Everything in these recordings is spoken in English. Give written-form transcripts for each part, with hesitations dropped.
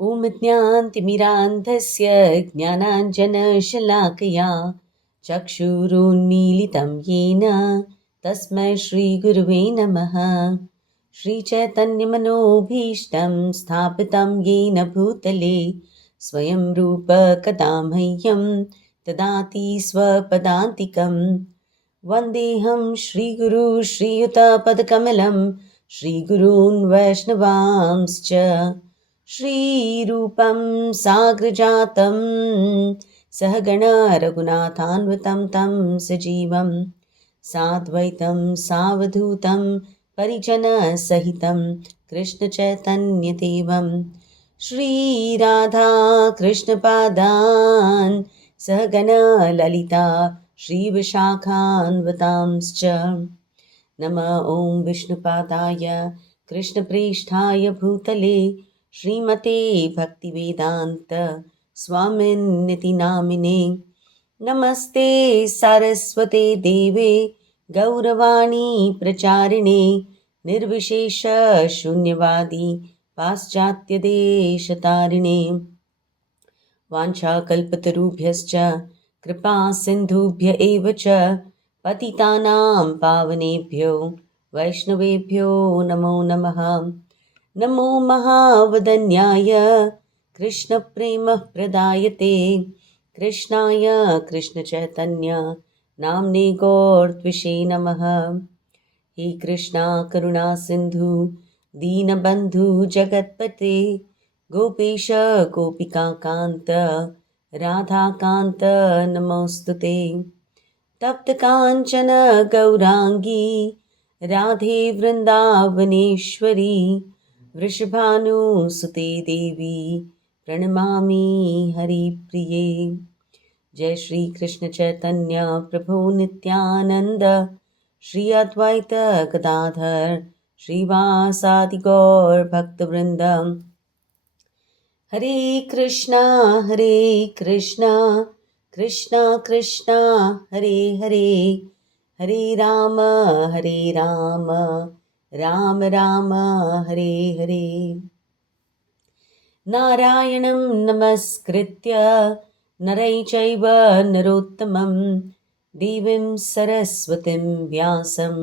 ॐ ज्ञानतिमिरान्धस्य ज्ञानाञ्जनशलाकया चक्षुरुन्मीलितं येन तस्मै श्रीगुरुवे नमः। श्रीचैतन्यमनोभीष्टं स्थापितं येन भूतले स्वयं रूप कदा मह्यं ददाति स्वपदान्तिकं। वन्देऽहं श्रीगुरु श्रीयुतपदकमलं श्रीगुरून् वैष्णवांश्च श्रीरूपं साग्रजातं सहगण रघुनाथान्वितं तं सजीवं साद्वैतं सावधूतं परिजनसहितं कृष्णचैतन्यदेवं श्रीराधा कृष्णपादान् सहगण ललिता श्रीविशाखान्वितांश्च। नमः ॐ विष्णुपादाय कृष्णप्रेष्ठाय भूतले श्रीमते भक्तिवेदान्त स्वामिन्निति नामिने। नमस्ते सारस्वते देवे गौरवाणी प्रचारिणे निर्विशेष शून्यवादी पाश्चात्यदेशतारिणे। वाञ्छाकल्पतरुभ्यश्च कृपा सिन्धुभ्य एव च पतितानां पावनेभ्यो वैष्णवेभ्यो नमो नमः। नमो महावदन्याय कृष्णप्रेमप्रदायते कृष्णाय कृष्णचैतन्य नाम्ने गौरत्विषे नमः। हे कृष्णा करुणा सिन्धु दीनबन्धु जगत्पते गोपेश गोपिकान्त राधाकान्त नमोऽस्तुते। तप्तकाञ्चन गौराङ्गी राधे वृन्दावनेश्वरी वृषभानुसुते देवी प्रणमामि हरिप्रिये। जय श्री कृष्ण चैतन्य प्रभु नित्यानंद श्री अद्वैत गदाधर श्रीवासादि गौर भक्तवृंद। हरे कृष्णा कृष्णा कृष्णा हरे हरे, हरे राम राम राम हरे हरे। नारायणं नमस्कृत्य नरं चैव नरोत्तमं देवीं सरस्वतीं व्यासं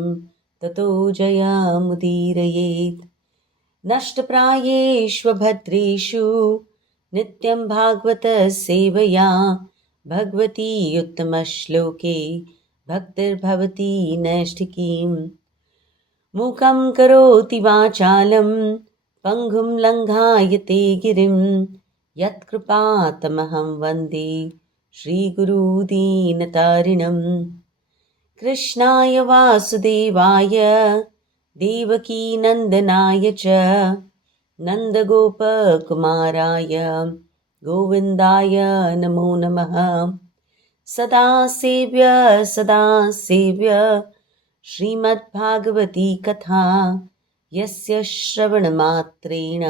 ततो जयमुदीरयेत्। नष्टप्रायेष्वभद्रेषु नित्यं भागवत सेवया भगवती उत्तमश्लोके भक्तिर्भवति नैष्ठिकीम्। मूकं करोति वाचालं पङ्गुं लङ्घायते गिरिं यत्कृपातमहं वन्दे श्रीगुरुदीनतारिणम्। कृष्णाय वासुदेवाय देवकीनन्दनाय च नन्दगोपकुमाराय गोविन्दाय नमो नमः। सदा सेव्य श्रीमद्भागवती कथा यस्य श्रवणमात्रेण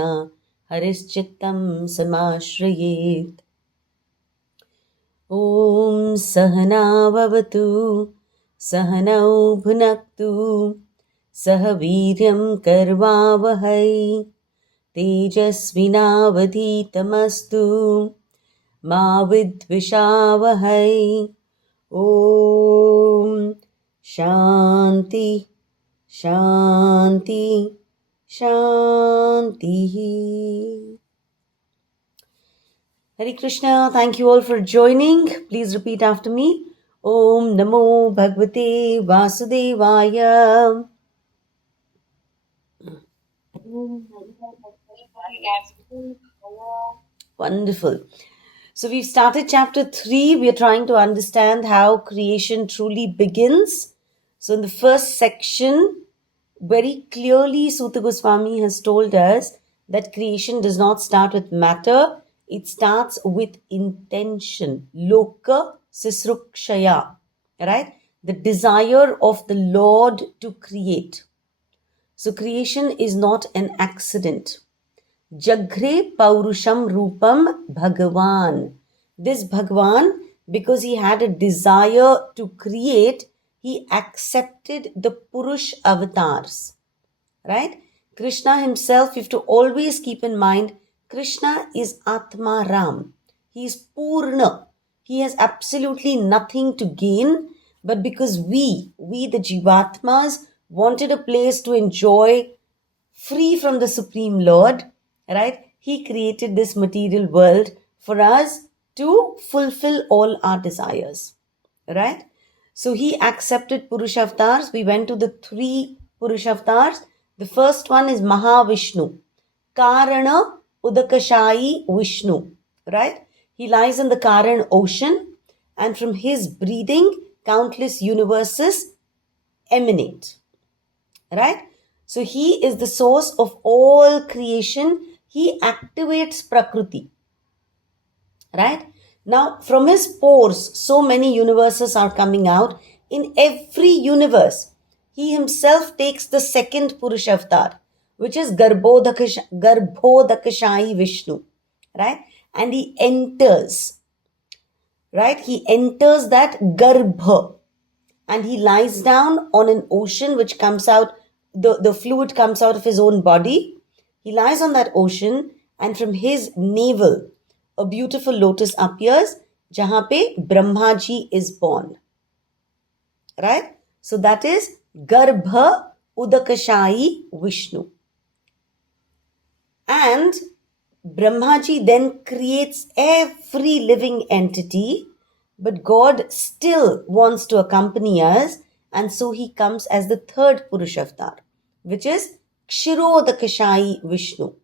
हरिश्चित्तं समाश्रयेत्। ॐ सहनाववतु सहनौ भुनक्तु सह वीर्यं कर्वावहै तेजस्विनावधीतमस्तु मा विद्विषावहै। ॐ शान्ति शान्ति शान्तिः। Hare Krishna, thank you all for joining. Please repeat after me. Om Namo Bhagavate Vasudevaya. Wonderful. So we've started chapter 3. We are trying to understand how creation truly begins. So in the first section, very clearly Suta Goswami has told us that creation does not start with matter. It starts with intention. Loka sisrukshaya. Right? The desire of the Lord to create. So creation is not an accident. Jagre Paurusham Rupam Bhagavan. This Bhagavan, because he had a desire to create, he accepted the Purush avatars. Right? Krishna himself, you have to always keep in mind, Krishna is Atma Ram. He is Purna. He has absolutely nothing to gain, but because we the Jivatmas, wanted a place to enjoy free from the Supreme Lord, right? He created this material world for us to fulfill all our desires, right? So he accepted Purushavatars. We went to the 3 Purushavatars. The first one is Mahavishnu, Karana Udakashayi Vishnu, right? He lies in the Karan ocean, and from his breathing, countless universes emanate, right? So he is the source of all creation. He activates Prakriti, right? Now, from his pores, so many universes are coming out. In every universe, he himself takes the second Purushavatar, which is Garbhodakashayi Vishnu, right? And he enters, right? He enters that Garbha, and he lies down on an ocean which comes out, the fluid comes out of his own body. He lies on that ocean, and from his navel, a beautiful lotus appears, jahan pe Brahma ji is born. Right? So that is Garbha Udakashayi Vishnu. And Brahma ji then creates every living entity, but God still wants to accompany us, and so he comes as the third Purushavatar, which is Kshirodakashayi Vishnu.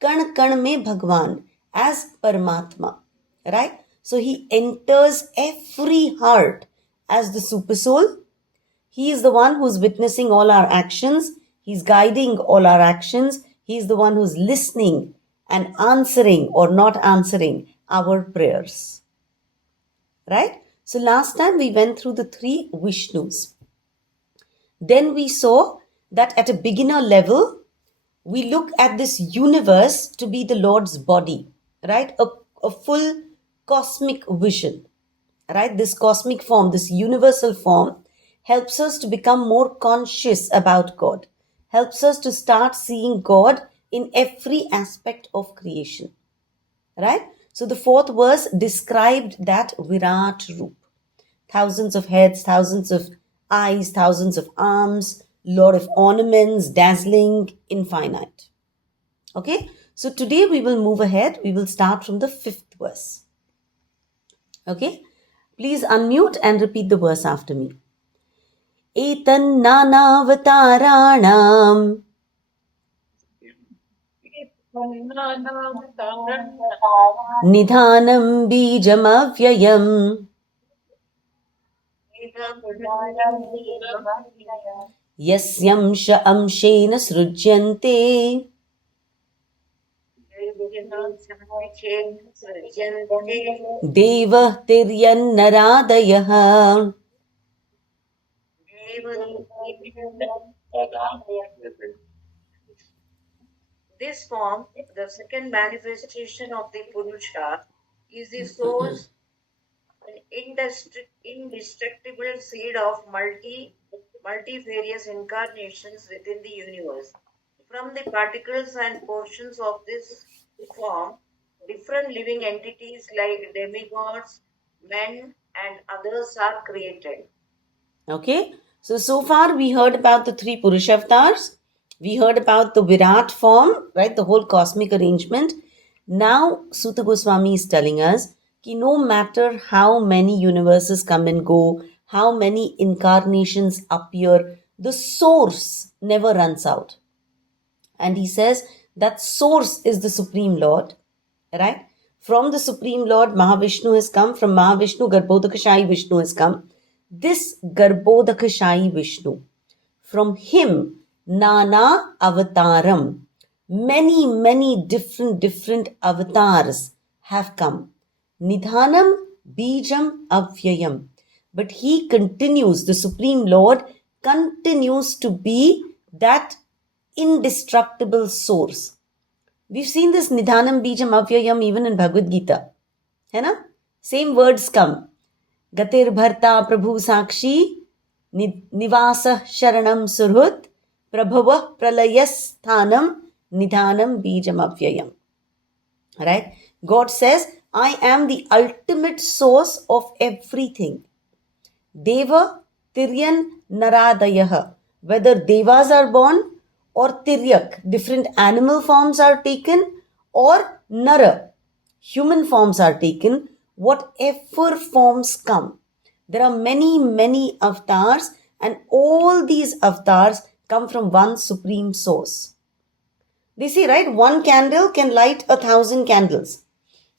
Kan kan mein Bhagwan, as Paramatma, right? So he enters every heart as the Supersoul. He is the one who's witnessing all our actions. He's guiding all our actions. He's the one who's listening and answering or not answering our prayers. Right? So last time we went through the 3 Vishnus. Then we saw that at a beginner level, we look at this universe to be the Lord's body, right? A full cosmic vision, right? This cosmic form, this universal form, helps us to become more conscious about God, helps us to start seeing God in every aspect of creation, right? So the 4th verse described that Virat Roop. Thousands of heads, thousands of eyes, thousands of arms, lot of ornaments, dazzling, infinite. Okay, so today we will move ahead. We will start from the 5th verse. Okay, please unmute and repeat the verse after me. Etannanavataranam Nidhanam bijamavyayam Yasyamsha amshena srujyante Devah tiryannaradayah. This form, the second manifestation of the Purusha, is the source, an indestructible seed of multifarious incarnations within the universe. From the particles and portions of this form, different living entities like demigods, men, and others are created. Okay, so far we heard about the 3 Purushavatars. We heard about the Virat form, right? The whole cosmic arrangement. Now, Suta Goswami is telling us that no matter how many universes come and go, how many incarnations appear, the source never runs out. And he says that source is the Supreme Lord, right? From the Supreme Lord, Mahavishnu has come. From Mahavishnu, Garbhodakashayi Vishnu has come. This Garbhodakashayi Vishnu, from him, Nana Avataram, many different avatars have come. Nidhanam Bijam Avyayam. But he continues, the Supreme Lord continues to be that indestructible source. We've seen this Nidhanam Bijam Avyayam even in Bhagavad Gita. है ना? Same words come. Gatir Bharta Prabhu Sakshi Nivasa Sharanam Surhut Prabhava Pralayasthanam Nidhanam Bijam Avyayam. Right? God says, I am the ultimate source of everything. Deva, Tiryan, Naradayaha. Whether devas are born or Tiryak, different animal forms are taken, or Nara, human forms are taken, whatever forms come. There are many, many avatars, and all these avatars come from one supreme source. They say, right, one candle can light 1,000 candles.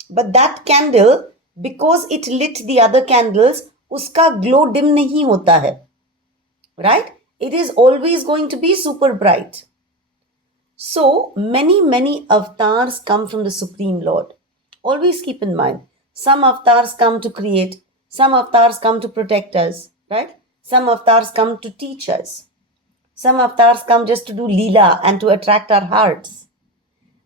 But that candle, because it lit the other candles, uska glow dim nahi hota hai. Right? It is always going to be super bright. So, many, many avatars come from the Supreme Lord. Always keep in mind, some avatars come to create, some avatars come to protect us, right? Some avatars come to teach us. Some avatars come just to do Leela and to attract our hearts.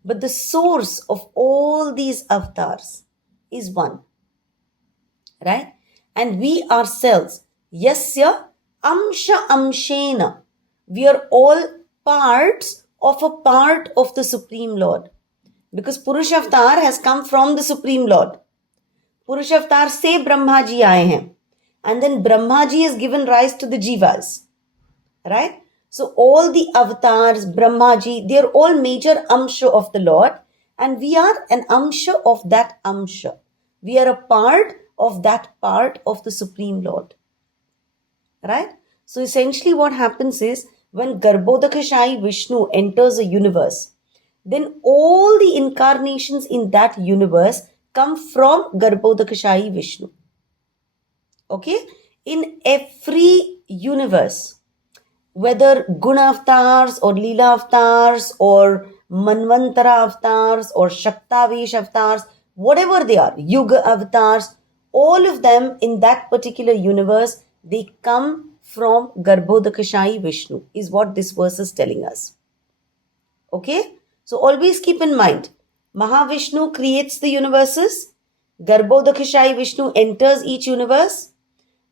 But the source of all these avatars is one, right? And we ourselves, yasya amsha amshena, we are all parts of a part of the Supreme Lord. Because Purush Avatar has come from the Supreme Lord. Purush Avatar se Brahma ji aaye hain. And then Brahma ji has given rise to the Jivas. Right? So all the avatars, Brahmaji, they are all major amsha of the Lord, and we are an amsha of that amsha. We are a part of that part of the Supreme Lord. Right? So essentially what happens is, when Garbhodakashayi Vishnu enters a universe, then all the incarnations in that universe come from Garbhodakashayi Vishnu. Okay? In every universe, whether Guna avatars or Leela avatars or Manvantara avatars or Shaktavesh avatars, whatever they are, Yuga avatars, all of them in that particular universe, they come from Garbhodakashayi Vishnu, is what this verse is telling us. Okay? So always keep in mind, Mahavishnu creates the universes, Garbhodakashayi Vishnu enters each universe,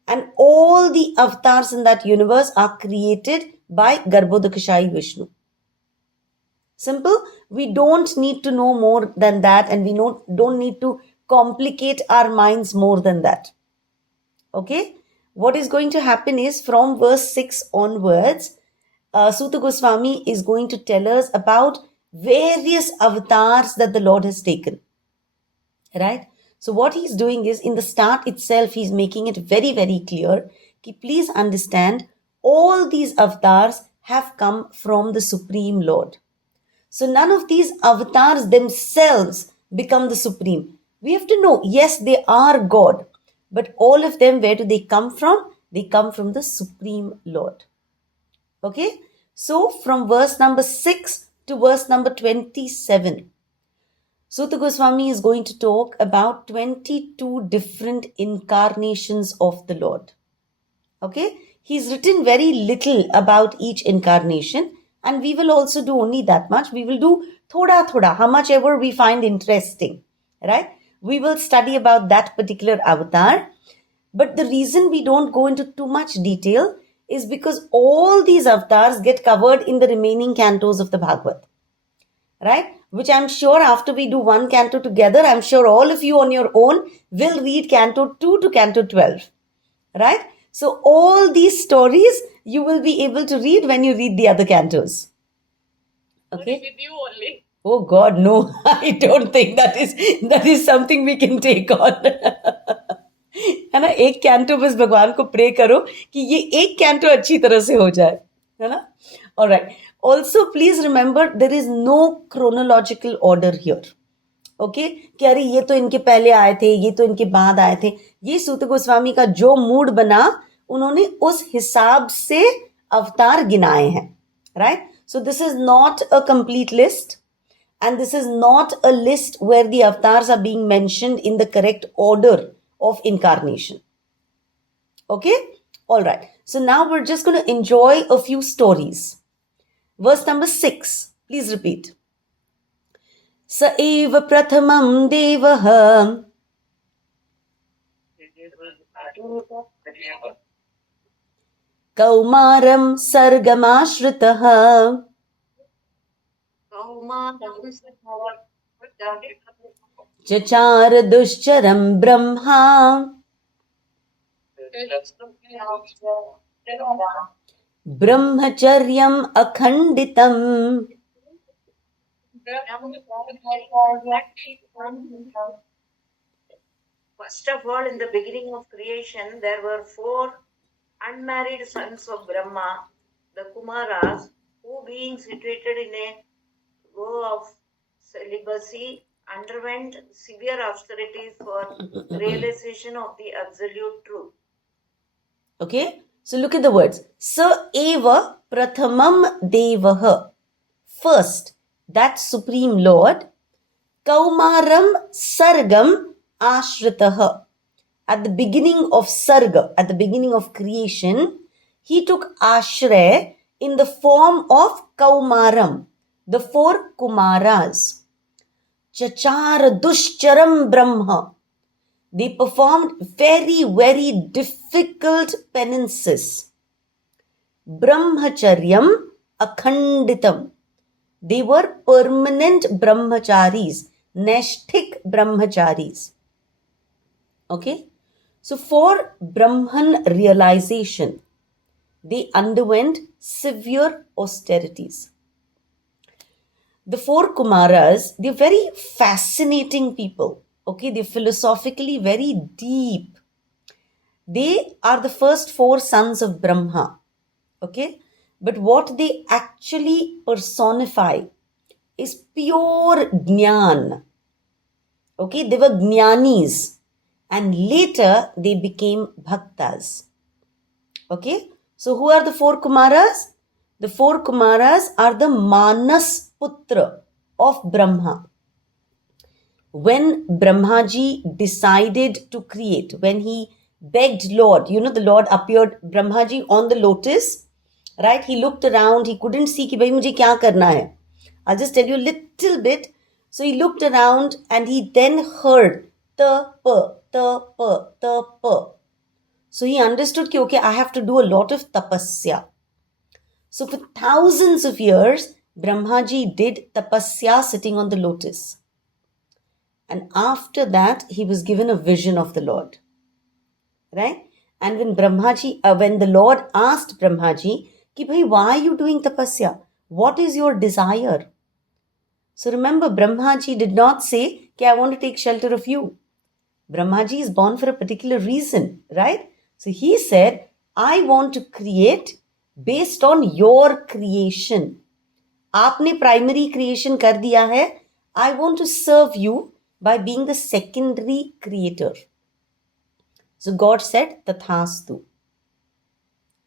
and all the avatars in that universe are created by Garbhodakashayi Vishnu. Simple. We don't need to know more than that, and we don't need to complicate our minds more than that. Okay? What is going to happen is, from verse 6 onwards, Suta Goswami is going to tell us about various avatars that the Lord has taken. Right? So what he's doing is, in the start itself, he's making it very, very clear. Please understand, all these avatars have come from the Supreme Lord. So none of these avatars themselves become the Supreme. We have to know, yes, they are God. But all of them, where do they come from? They come from the Supreme Lord. Okay? So from verse number 6 to verse number 27, Suta Goswami is going to talk about 22 different incarnations of the Lord. Okay? He's written very little about each incarnation, and we will also do only that much. We will do thoda, how much ever we find interesting. Right? We will study about that particular avatar. But the reason we don't go into too much detail is because all these avatars get covered in the remaining cantos of the Bhagavad. Right? Which I'm sure after we do one canto together, I'm sure all of you on your own will read canto 2 to canto 12. Right? So all these stories you will be able to read when you read the other cantos. Okay? With you only. Oh God, no. I don't think that is something we can take on. है ना, एक canto बस भगवान को pray करो कि ये एक कैंटो अच्छी तरह से हो जाए, है ना. Alright. Also, please remember, there is no chronological order here. Okay? कि अरे ये तो इनके पहले आए थे, ये तो इनके बाद आए थे. ये सूत गोस्वामी का जो मूड बना, उन्होंने उस हिसाब से अवतार गिनाए हैं. Right? So this is not a complete list, and this is not a list where the avatars are being mentioned in the correct order of incarnation. Okay? Alright. So now we're just going to enjoy a few stories. Verse number 6. Please repeat. Sa eva prathamam devah kaumaram sargamashritah Chachara dushcharam brahma brahmacharyam akhanditam. First of all, in the beginning of creation, there were 4 unmarried sons of Brahma, the Kumaras, who, being situated in a vow of celibacy, underwent severe austerities for realization of the absolute truth. Okay, so look at the words. Sa eva prathamam devaha. First, that Supreme Lord. Kaumaram sargam ashritaha. At the beginning of sarga, at the beginning of creation, he took ashray in the form of Kaumaram, the 4 Kumaras. Chachara dushcharam brahma. They performed very, very difficult penances. Brahmacharyam akhanditam. They were permanent brahmacharis, nashtik brahmacharis. Okay? So for Brahman realization, they underwent severe austerities. The 4 Kumaras, they're very fascinating people. Okay, they're philosophically very deep. They are the first 4 sons of Brahma. Okay, but what they actually personify is pure jnana. Okay, they were jnanis, and later they became bhaktas. Okay, so who are the 4 Kumaras? The 4 Kumaras are the Manas Putra of Brahma. When Brahmaji decided to create, when he begged Lord, the Lord appeared, Brahmaji on the lotus, right? He looked around, he couldn't see ki bhai mujhe kya karna hai. I'll just tell you a little bit. So he looked around and he then heard ta pa, ta pa, ta pa. So he understood ki okay, I have to do a lot of tapasya. So for thousands of years, Brahmaji did tapasya sitting on the lotus. And after that, he was given a vision of the Lord. Right? And when when the Lord asked Brahmaji, ki bhai, why are you doing tapasya? What is your desire? So remember, Brahmaji did not say, I want to take shelter of you. Brahmaji is born for a particular reason, right? So he said, I want to create based on your creation. Aapne primary creation kar diya hai. I want to serve you by being the secondary creator. So God said, Tathastu.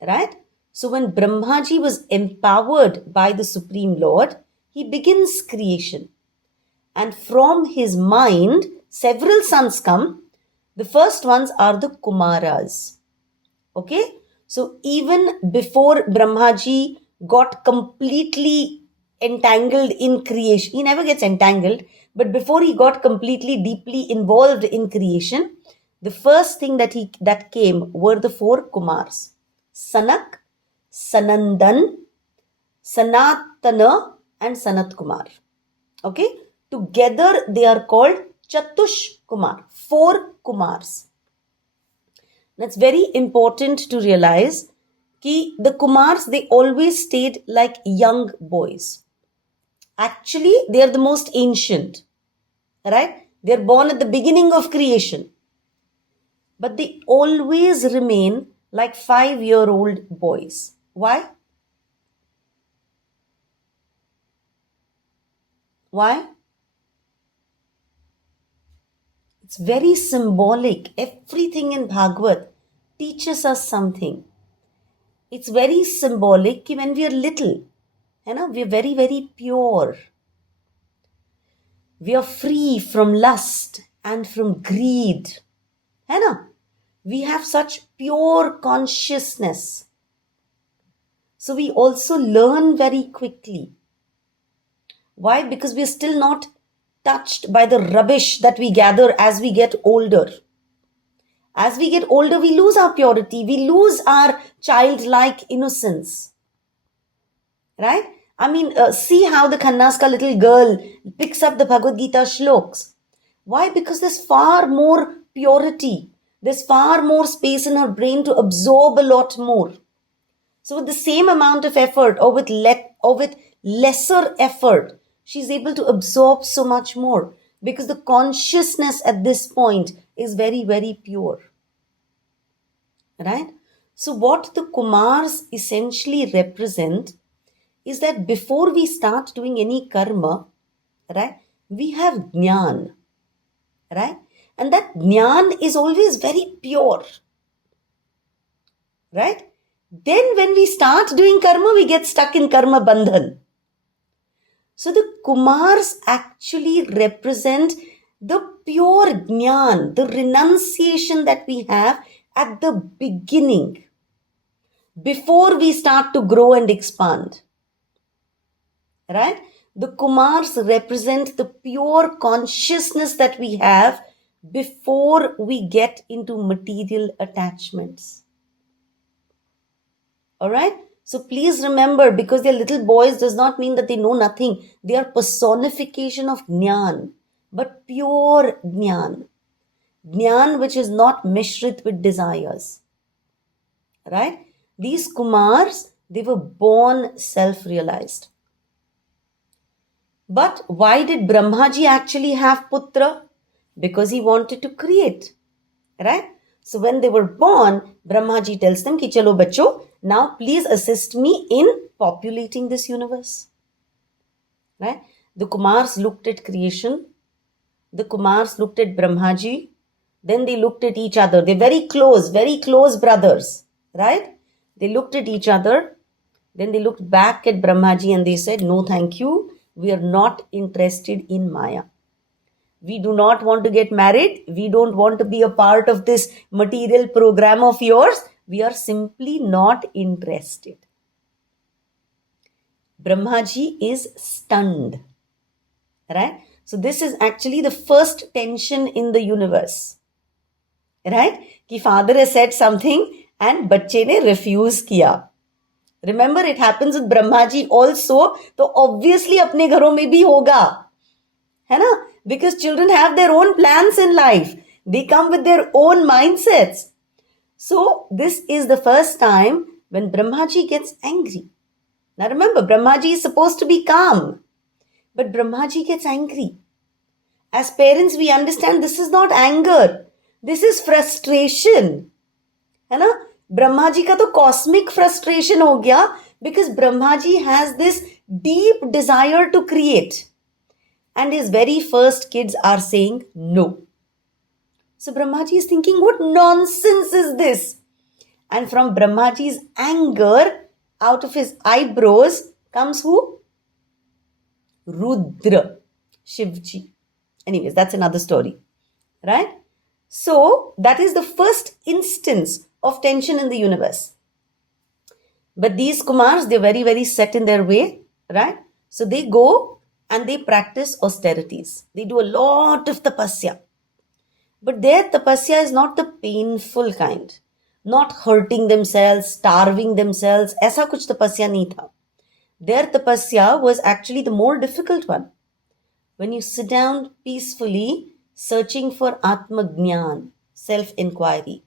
Right? So when Brahmaji was empowered by the Supreme Lord, he begins creation. And from his mind, several sons come. The first ones are the Kumaras. Okay? So even before Brahmaji got completely entangled in creation, he never gets entangled, but before he got completely deeply involved in creation, the first thing that came were the 4 Kumars. Sanak, Sanandan, Sanatana, and Sanat Kumar. Okay? Together they are called Chatush Kumar, 4 Kumars. That's very important to realize that the Kumars, they always stayed like young boys. Actually, they are the most ancient. Right? They are born at the beginning of creation. But they always remain like 5-year-old boys. Why? Why? It's very symbolic. Everything in Bhagavad teaches us something. It's very symbolic that when we are little, we are very, very pure. We are free from lust and from greed. We have such pure consciousness. So we also learn very quickly. Why? Because we are still not touched by the rubbish that we gather as we get older. As we get older, we lose our purity. We lose our childlike innocence. Right? See how the Khannaska little girl picks up the Bhagavad Gita shloks. Why? Because there's far more purity. There's far more space in her brain to absorb a lot more. So with the same amount of effort or with lesser effort, she's able to absorb so much more because the consciousness at this point is very, very pure. Right? So what the Kumars essentially represent is that before we start doing any karma, right, we have jnana, right? And that jnana is always very pure, right? Then when we start doing karma, we get stuck in karma bandhan. So the Kumars actually represent the pure jnana, the renunciation that we have at the beginning, before we start to grow and expand. Right? The Kumars represent the pure consciousness that we have before we get into material attachments. Alright? So please remember, because they're little boys does not mean that they know nothing. They are personification of jnana, but pure jnana. Jnana which is not mishrit with desires. Right? These Kumars, they were born self-realized. But why did Brahmaji actually have putra? Because he wanted to create, right? So when they were born, Brahmaji tells them, ki chalo bacho, now please assist me in populating this universe, right? The Kumars looked at creation. The Kumars looked at Brahmaji. Then they looked at each other. They're very close brothers, right? They looked at each other. Then they looked back at Brahmaji and they said, no, thank you. We are not interested in Maya. We do not want to get married. We don't want to be a part of this material program of yours. We are simply not interested. Brahmaji is stunned. Right? So this is actually the first tension in the universe. Right? Ki father has said something and bacche ne refuse kiya. Remember, it happens with Brahmaji also. So obviously अपने घरों में भी होगा, है ना? Because children have their own plans in life. They come with their own mindsets. So this is the first time when Brahmaji gets angry. Now remember, Brahmaji is supposed to be calm, but Brahmaji gets angry. As parents, we understand this is not anger. This is frustration. है ना? Brahmaji का तो cosmic frustration हो गया because Brahmaji has this deep desire to create. And his very first kids are saying no. So Brahmaji is thinking, what nonsense is this? And from Brahmaji's anger, out of his eyebrows comes who? Rudra, Shivji. Anyways, that's another story. Right? So that is the first instance of tension in the universe. But these Kumars, they're very, very set in their way, right? So they go and they practice austerities. They do a lot of tapasya. But their tapasya is not the painful kind. Not hurting themselves, starving themselves. Aisa kuch tapasya nahi tha. Their tapasya was actually the more difficult one. When you sit down peacefully, searching for Atma Jnana, self-inquiry.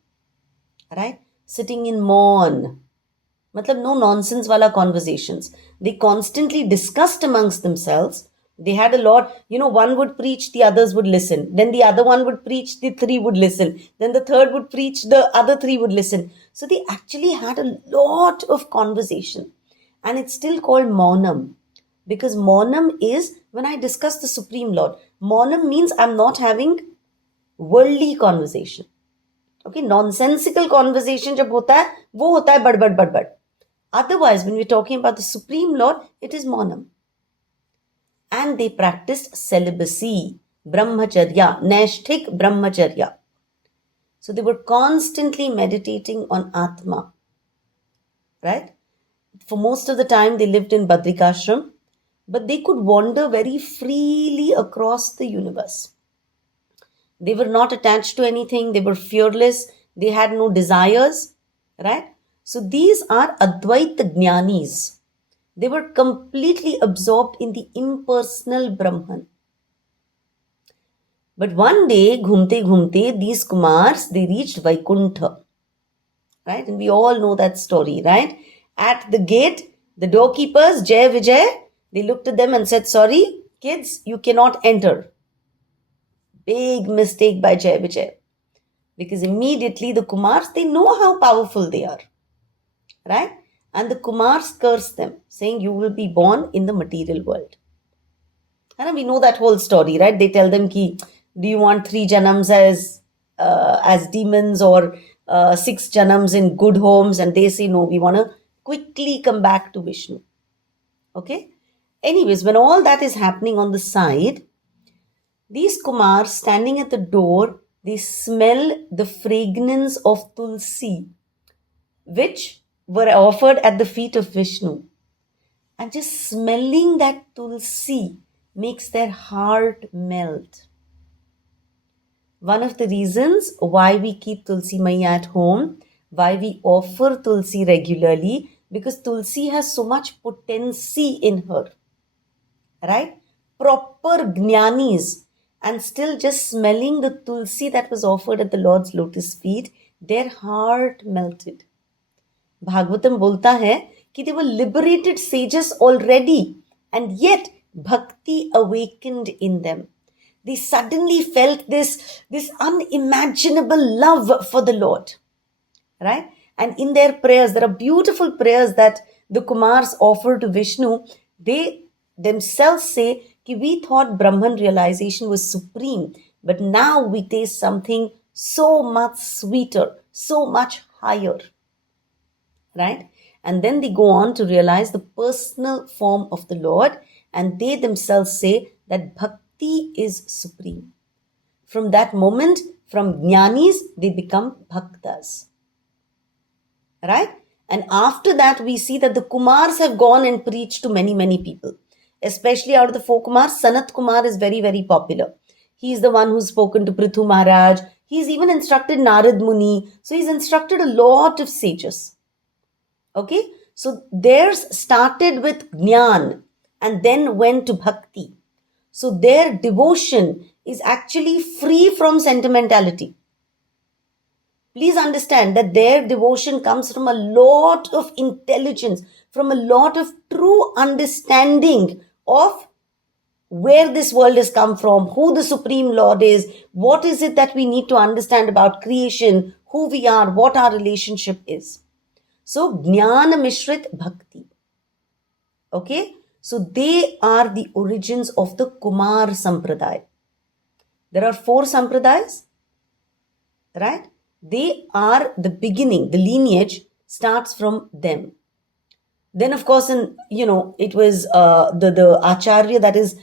Right? Sitting in maun. Matlab no nonsense wala conversations. They constantly discussed amongst themselves. They had a lot, one would preach, the others would listen. Then the other one would preach, the three would listen. Then the third would preach, the other three would listen. So they actually had a lot of conversation. And it's still called maunam. Because maunam is when I discuss the Supreme Lord. Maunam means I'm not having worldly conversation. Okay, nonsensical conversation jab hota hai, wo hota hai bad. Otherwise, when we're talking about the Supreme Lord, it is maunam. And they practiced celibacy, brahmacharya, naishthik brahmacharya. So they were constantly meditating on Atma. Right? For most of the time, they lived in Badrikashram, but they could wander very freely across the universe. They were not attached to anything. They were fearless. They had no desires. Right? So these are Advaita Jnanis. They were completely absorbed in the impersonal Brahman. But one day, ghumte ghumte, these Kumars, they reached Vaikuntha. Right? And we all know that story, right? At the gate, the doorkeepers, Jai Vijay, they looked at them and said, sorry, kids, you cannot enter. Big mistake by Jai Vijay. Because immediately the Kumars, they know how powerful they are. Right? And the Kumars curse them, saying, you will be born in the material world. And we know that whole story, right? They tell them, ki, do you want 3 janams as demons or 6 janams in good homes? And they say, no, we want to quickly come back to Vishnu. Okay? Anyways, when all that is happening on the side, these Kumars standing at the door, they smell the fragrance of tulsi, which were offered at the feet of Vishnu. And just smelling that tulsi makes their heart melt. One of the reasons why we keep Tulsi Maiya at home, why we offer Tulsi regularly, because Tulsi has so much potency in her. Right? Proper jnanis. And still just smelling the Tulsi that was offered at the Lord's lotus feet, their heart melted. Bhagavatam bolta hai कि they were liberated sages already, and yet bhakti awakened in them. They suddenly felt this unimaginable love for the Lord, right? And in their prayers, there are beautiful prayers that the Kumars offer to Vishnu. They themselves say, कि we thought Brahman realization was supreme, but now we taste something so much sweeter, so much higher, right? And then they go on to realize the personal form of the Lord, and they themselves say that bhakti is supreme. From that moment, from jnanis, they become bhaktas. Right? And after that, we see that the Kumars have gone and preached to many, many people. Especially out of the 4 Kumars, Sanat Kumar is very, very popular. He's the one who's spoken to Prithu Maharaj. He's even instructed Narad Muni. So he's instructed a lot of sages. Okay, so theirs started with Jnana and then went to Bhakti. So their devotion is actually free from sentimentality. Please understand that their devotion comes from a lot of intelligence, from a lot of true understanding of where this world has come from, who the Supreme Lord is, what is it that we need to understand about creation, who we are, what our relationship is. So, Jnana Mishrit Bhakti. Okay? So, they are the origins of the Kumar Sampradaya. There are 4 Sampradayas, right? They are the beginning, the lineage starts from them. Then, of course, it was the Acharya that is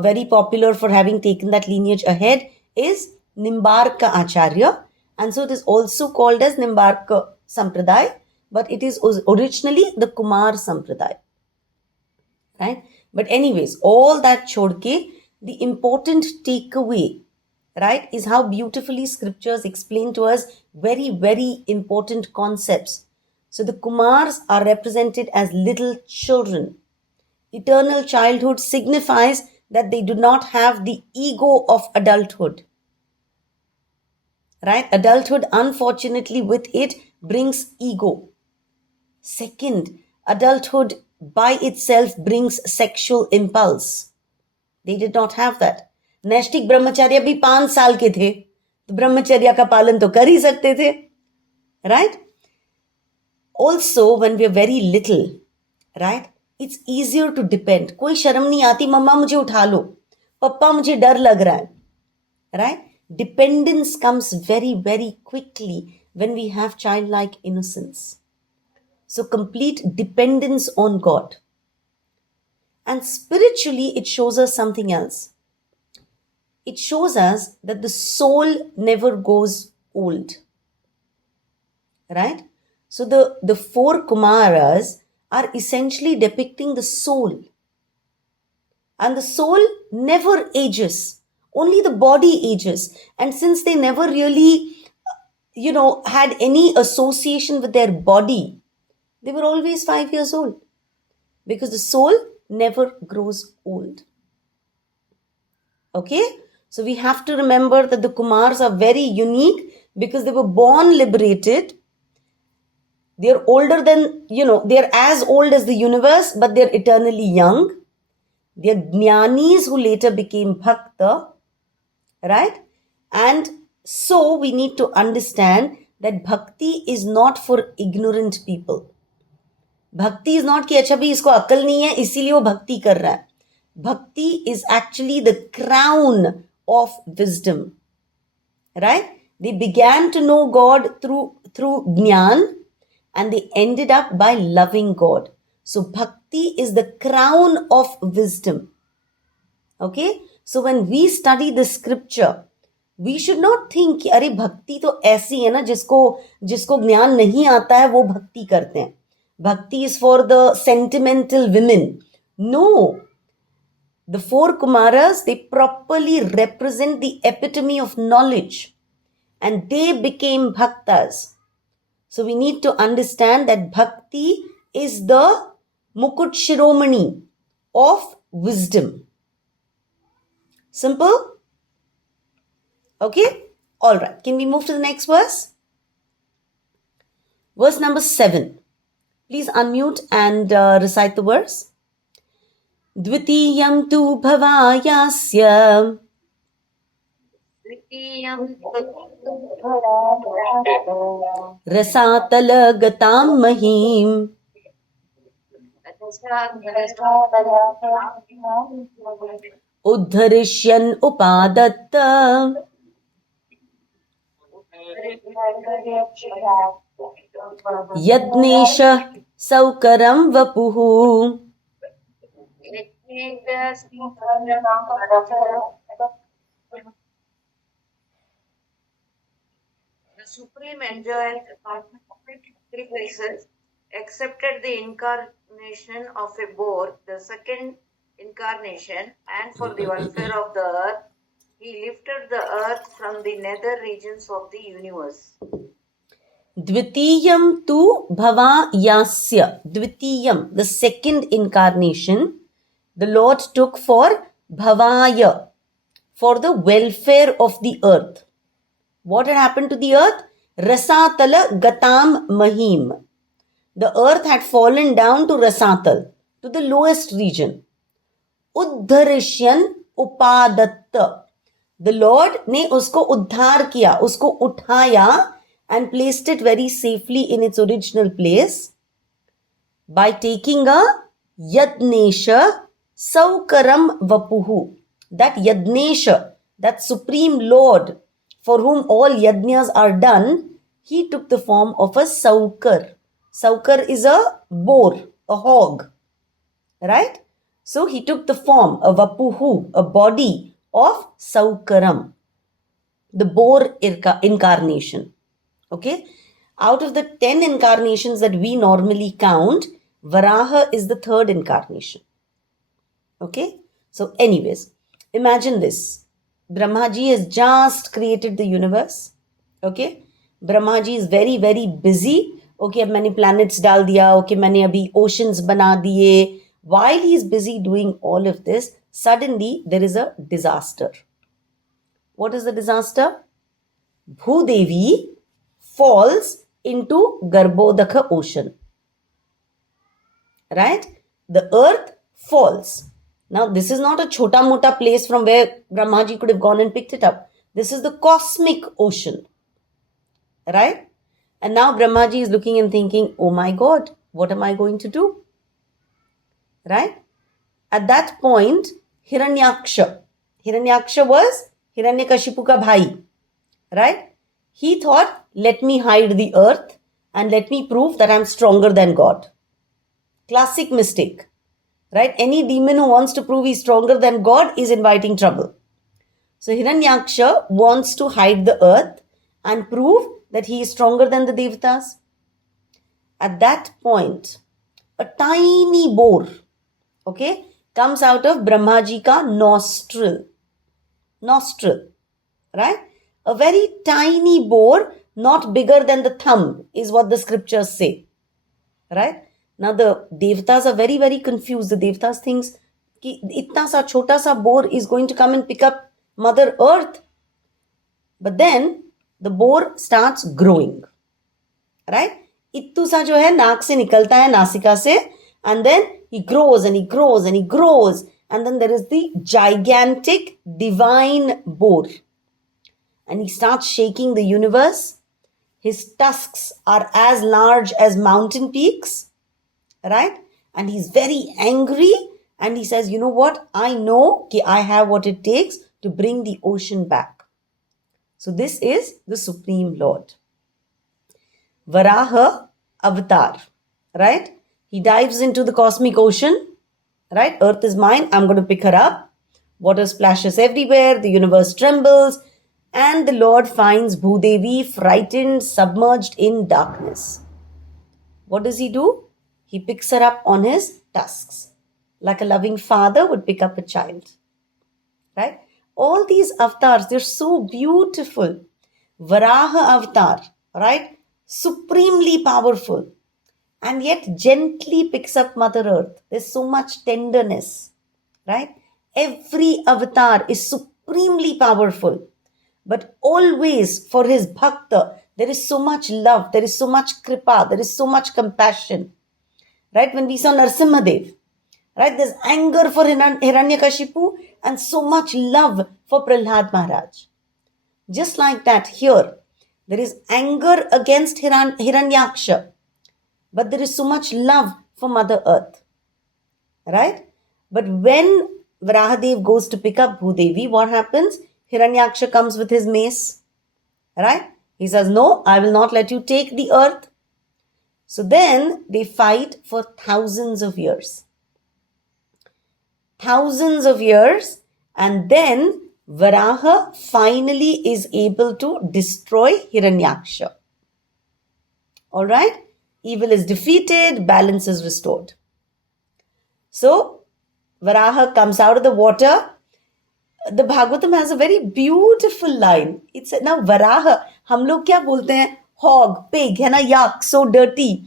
very popular for having taken that lineage ahead is Nimbarka Acharya. And so, it is also called as Nimbarka Sampradaya. But it is originally the Kumar Sampradaya, right? But anyways, all that chodke, the important takeaway, right, is how beautifully scriptures explain to us very, very important concepts. So the Kumars are represented as little children. Eternal childhood signifies that they do not have the ego of adulthood, right? Adulthood, unfortunately, with it brings ego. Second, adulthood by itself brings sexual impulse. They did not have that. नैष्टिक ब्रह्मचर्य भी 5 साल के थे, तो ब्रह्मचर्य का पालन तो कर ही सकते थे, right? Also, when we are very little, right, it's easier to depend. कोई शर्म नहीं आती, मम्मा मुझे उठा लो, पप्पा मुझे डर लग रहा है, right? Dependence comes very, very quickly when we have childlike innocence. So complete dependence on God. And spiritually, it shows us something else. It shows us that the soul never goes old. Right? So the 4 Kumaras are essentially depicting the soul. And the soul never ages. Only the body ages. And since they never really, had any association with their body, they were always 5 years old. because the soul never grows old. Okay? So we have to remember that the Kumars are very unique because they were born liberated. They're older than, they're as old as the universe, but they're eternally young. They're jnanis who later became bhakta, right? And so we need to understand that bhakti is not for ignorant people. Bhakti is not कि अच्छा भाई इसको अकल नहीं है इसीलिए वो भक्ति कर रहा है. Bhakti is actually the crown of wisdom, right? They began to know God through jnana, and they ended up by loving God. So bhakti is the crown of wisdom. Okay? So when we study the scripture, we should not think कि अरे भक्ति तो ऐसी है ना जिसको ज्ञान नहीं आता है वो भक्ति करते हैं. Bhakti is for the sentimental women. No. The four Kumaras, they properly represent the epitome of knowledge, and they became bhaktas. So we need to understand that bhakti is the Mukut Shiromani of wisdom. Simple? Okay? Alright. Can we move to the next verse? Verse number 7. Please unmute and recite the verse. Dvitiyam tu bhavayasya rasatala gatam mahim uddharishyan upadatta yadnesha saukaram vapuhu. The Supreme enjoyed three places, accepted the incarnation of a boar, the second incarnation, and for the welfare of the earth, he lifted the earth from the nether regions of the universe. Dvitiyam tu bhavayasya. Dvitiyam, the second incarnation, the Lord took for bhavaya, for the welfare of the earth. What had happened to the earth? Rasatala gatam mahim. The earth had fallen down to Rasatal, to the lowest region. Uddharishyan upadatta. The Lord ने उसको उद्धार किया, उसको उठाया and placed it very safely in its original place by taking a yadnesha saukaram vapuhu. That yadnesha, that supreme Lord for whom all yajnas are done, he took the form of a saukar. Saukar is a boar, a hog, right? So he took the form, a vapuhu, a body of saukaram, the boar incarnation. Okay? Out of the 10 incarnations that we normally count, Varaha is the third incarnation. Okay? So anyways, imagine this. Brahmaji has just created the universe. Okay? Brahmaji is very, very busy. Okay, अब मैंने planets डाल दिया. Okay, मैंने अभी oceans बना दिए. While he is busy doing all of this, suddenly there is a disaster. What is the disaster? Bhudevi falls into Garbhodaka ocean. Right? The earth falls. Now, this is not a chota mota place from where Brahmaji could have gone and picked it up. This is the cosmic ocean. Right? And now Brahmaji is looking and thinking, oh my God, what am I going to do? Right? At that point, Hiranyaksha was Hiranyakashipu ka bhai. Right? He thought, let me hide the earth and let me prove that I'm stronger than God. Classic mistake. Right? Any demon who wants to prove he's stronger than God is inviting trouble. So Hiranyaksha wants to hide the earth and prove that he is stronger than the Devatas. At that point, a tiny boar, okay, comes out of Brahmaji ka nostril. Right? A very tiny boar, not bigger than the thumb, is what the scriptures say. Right? Now the Devatas are very, very confused. The Devatas thinks कि इतना सा छोटा सा boar is going to come and pick up Mother Earth. But then the boar starts growing. Right? इत्तू सा जो है नाक से निकलता है, नासिका से, and then he grows and he grows and he grows. And then there is the gigantic divine boar. And he starts shaking the universe. His tusks are as large as mountain peaks. Right? And he's very angry. And he says, you know what? I know that I have what it takes to bring the ocean back. So this is the Supreme Lord. Varaha Avatar. Right? He dives into the cosmic ocean. Right? Earth is mine. I'm going to pick her up. Water splashes everywhere. The universe trembles. And the Lord finds Bhudevi frightened, submerged in darkness. What does he do? He picks her up on his tusks, like a loving father would pick up a child. Right? All these avatars, they're so beautiful. Varaha avatar, right? Supremely powerful. And yet gently picks up Mother Earth. There's so much tenderness. Right? Every avatar is supremely powerful. But always for his bhakta, there is so much love, there is so much kripa, there is so much compassion. Right? When we saw Narsimhadev, right? There's anger for Hiranyakashipu and so much love for Prahlad Maharaj. Just like that here, there is anger against Hiranyaksha, but there is so much love for Mother Earth. Right? But when Varahadev goes to pick up Bhudevi, what happens? Hiranyaksha comes with his mace. Right? He says, no, I will not let you take the earth. So then they fight for thousands of years. Thousands of years. And then Varaha finally is able to destroy Hiranyaksha. Alright? Evil is defeated, balance is restored. So Varaha comes out of the water. The Bhagavatam has a very beautiful line. It's now Varaha. हम लोग क्या बोलते हैं? Hog, pig, है ना? Yuck, so dirty.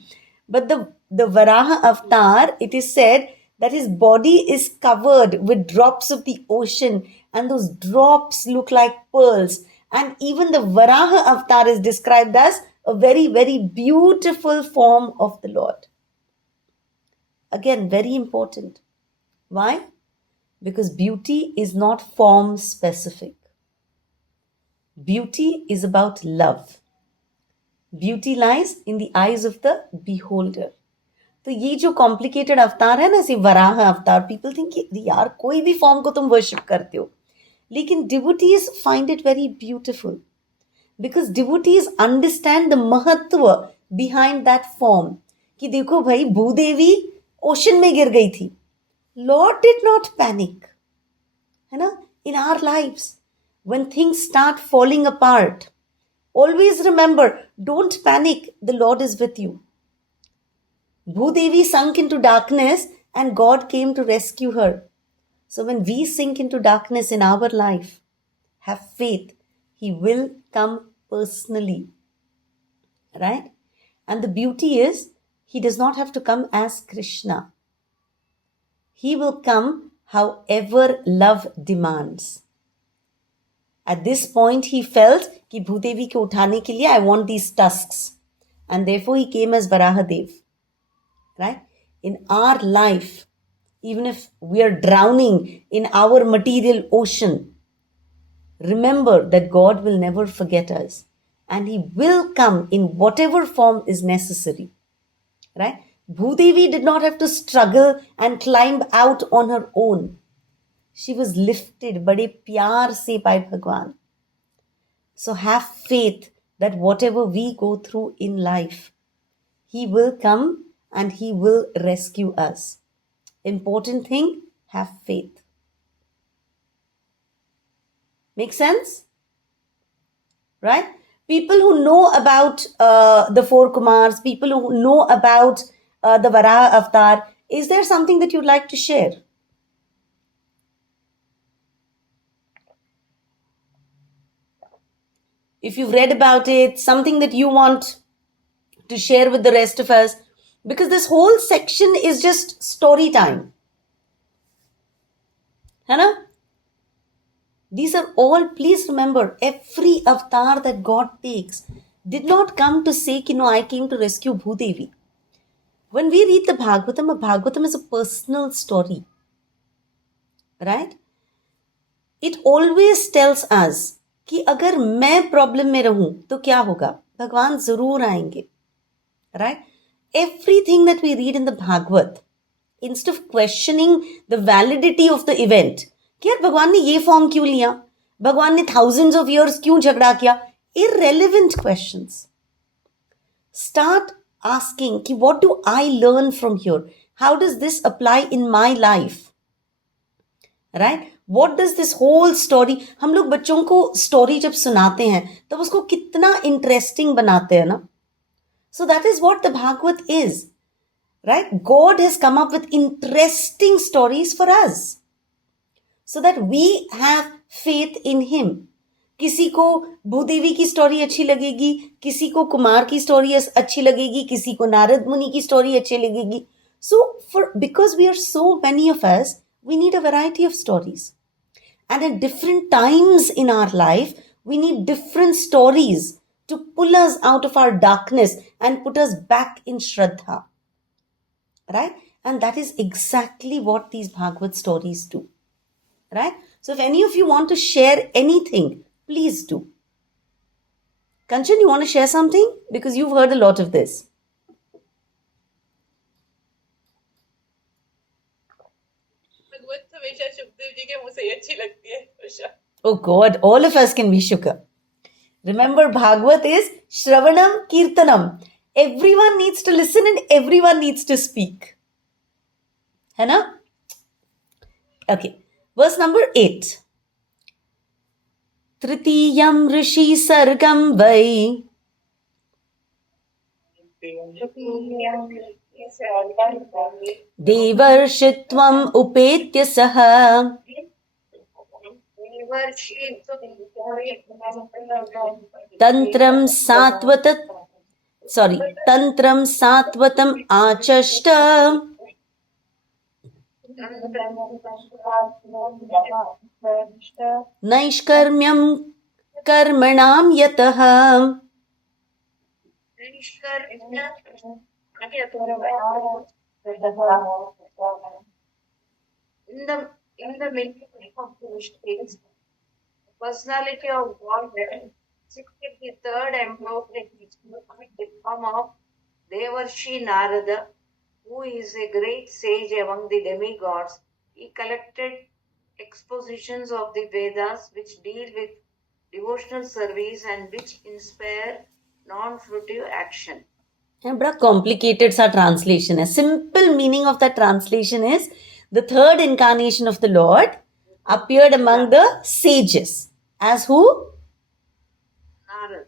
But the Varaha avatar, it is said that his body is covered with drops of the ocean, and those drops look like pearls. And even the Varaha avatar is described as a very, very beautiful form of the Lord. Again, very important. Why? Because beauty is not form specific. Beauty is about love. Beauty lies in the eyes of the beholder. तो ये जो complicated अवतार है ना, ऐसे वराह अवतार, people think यार कोई भी फॉर्म को तुम वर्शिप करते हो, लेकिन devotees find it very beautiful because devotees understand the महत्व बिहाइंड दैट फॉर्म. कि देखो भाई, भूदेवी ओशन में गिर गई थी. लॉर्ड डिड नॉट पैनिक, है ना. In our lives when things start falling apart, always remember, don't panic, the Lord is with you. Bhudevi sunk into darkness and God came to rescue her. So when we sink into darkness in our life, have faith, He will come personally. Right? And the beauty is, He does not have to come as Krishna. He will come however love demands. At this point, he felt कि भूदेवी को उठाने के लिए I want these tusks. And therefore, he came as Varahadev. Right? In our life, even if we are drowning in our material ocean, remember that God will never forget us. And He will come in whatever form is necessary. Right? Bhudevi did not have to struggle and climb out on her own. She was lifted बड़े प्यार से by Bhagwan. So have faith that whatever we go through in life, He will come and He will rescue us. Important thing, have faith. Make sense? Right? People who know about the four Kumars, people who know about the Varaha avatar, is there something that you'd like to share? If you've read about it, something that you want to share with the rest of us, because this whole section is just story time. है ना? These are all, please remember, every avatar that God takes did not come to say, no, I came to rescue Bhudevi. When we read the Bhagavatam, a Bhagavatam is a personal story. Right? It always tells us कि अगर मैं problem में रहूं तो क्या होगा? भगवान जरूर आएंगे. Right? Everything that we read in the Bhagavad, instead of questioning the validity of the event, कि यार भगवान ने ये फॉर्म क्यों लिया? भगवान ने thousands of years क्यों झगड़ा किया? Irrelevant questions. Start asking कि what do I learn from here? How does this apply in my life? Right? What does this whole story, हम लोग बच्चों को story जब सुनाते हैं तब उसको कितना interesting बनाते हैं ना? So that is what the Bhagavad is. Right? God has come up with interesting stories for us, so that we have faith in him. किसी को भूदेवी की स्टोरी अच्छी लगेगी, किसी को कुमार की स्टोरी अच्छी लगेगी, किसी को नारद मुनि की स्टोरी अच्छी लगेगी. So because we are so many of us, we need a variety of stories. And at different times in our life, we need different stories to pull us out of our darkness and put us back in Shraddha. Right? And that is exactly what these Bhagavad stories do. Right? So if any of you want to share anything, please do. Kanchan, you want to share something? Because you've heard a lot of this. Oh God, all of us can be Shukha. Remember, Bhagavat is Shravanam Kirtanam. Everyone needs to listen and everyone needs to speak. है ना? Okay. Verse number 8. Tritiyam rishi sargam vai devarshitvam upetya saha tantram satvatam achashta Naishkarmyam karmanam yataha. In the meaning of the mistakes, personality of God shifted the third embodiment in the form of Devarshi Narada, who is a great sage among the demigods. He collected expositions of the Vedas which deal with devotional service and which inspire non-fruitive action. बड़ा complicated सा translation है. Simple meaning of that translation is the third incarnation of the Lord appeared among the sages as who?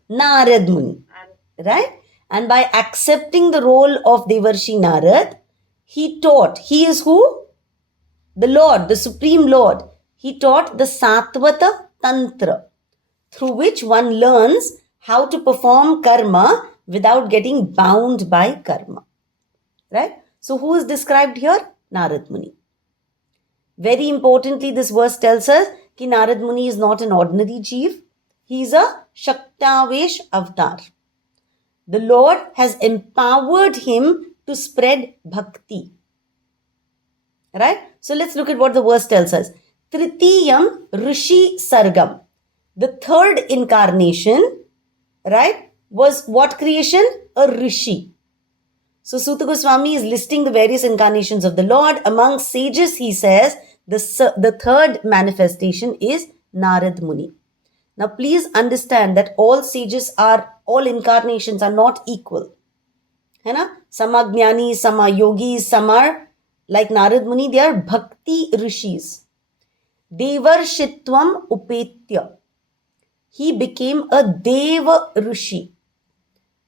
Narad Muni. Right? And by accepting the role of Devarshi Narad, he taught. He is who? The Lord, the Supreme Lord. He taught the Satvata Tantra, through which one learns how to perform karma without getting bound by karma. Right? So who is described here? Narad Muni. Very importantly, this verse tells us that Narad Muni is not an ordinary jeev. He is a Shaktavesh avatar. The Lord has empowered him to spread bhakti. Right? So let's look at what the verse tells us. Tritiyam Rishi Sargam. The third incarnation, right, was what creation? A Rishi. So Suta Goswami is listing the various incarnations of the Lord. Among sages, he says, the third manifestation is Narad Muni. Now please understand that all incarnations are not equal. है ना? Some are jnani, some are yogis, some are like Narad Muni, they are bhakti rishis. Devarshitvam upetya. He became a Deva Rishi.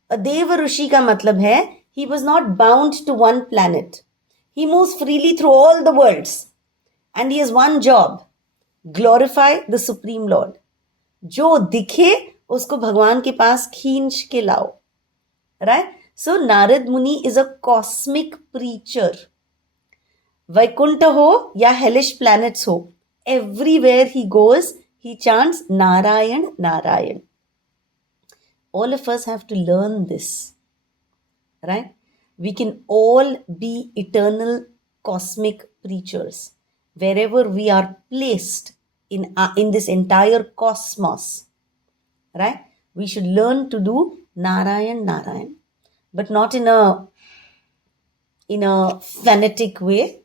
A Deva Rishi ka matlab hai, he was not bound to one planet. He moves freely through all the worlds. And he has one job. Glorify the Supreme Lord. जो दिखे उसको भगवान के पास खींच के लाओ. Right? So Narad Muni is a cosmic preacher. Vaikuntha ho ya hellish planets ho, everywhere he goes, he chants Narayan, Narayan. All of us have to learn this, right? We can all be eternal cosmic preachers wherever we are placed in this entire cosmos, right? We should learn to do Narayan, Narayan, but not in a fanatic way,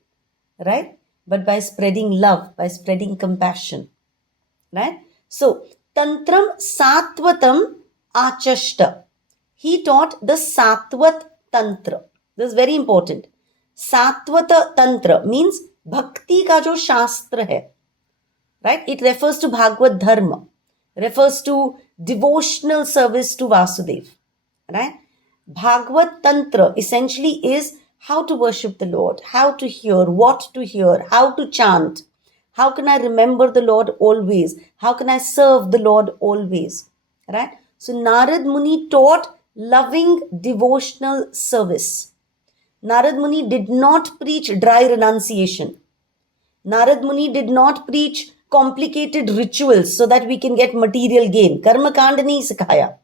right? But by spreading love, by spreading compassion, right? So, Tantram Satvatam Achashta. He taught the Satvat Tantra. This is very important. Satvata Tantra means Bhakti ka jo Shastra hai, right? It refers to Bhagavad Dharma, refers to devotional service to Vasudev, right? Bhagavad Tantra essentially is how to worship the Lord, how to hear, what to hear, how to chant, how can I remember the Lord always, how can I serve the Lord always, right? So Narad Muni taught loving devotional service. Narad Muni did not preach dry renunciation. Narad Muni did not preach complicated rituals so that we can get material gain. Karma Kand nahi sikhaya.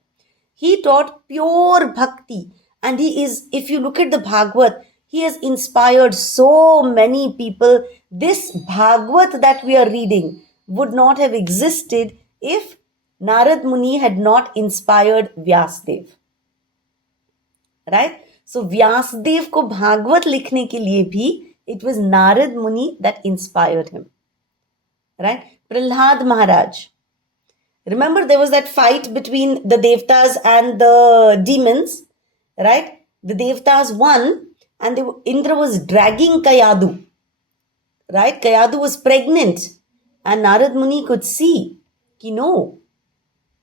He taught pure bhakti. And he is, if you look at the Bhagavad, he has inspired so many people. This Bhagavad that we are reading would not have existed if Narad Muni had not inspired Vyasdev. Right? So Vyasdev को भागवत लिखने के लिए भी it was Narad Muni that inspired him. Right? Prahlad Maharaj. Remember there was that fight between the Devtas and the demons. Right? The Devtas won and Indra was dragging Kayadu. Right? Kayadu was pregnant and Narad Muni could see, no,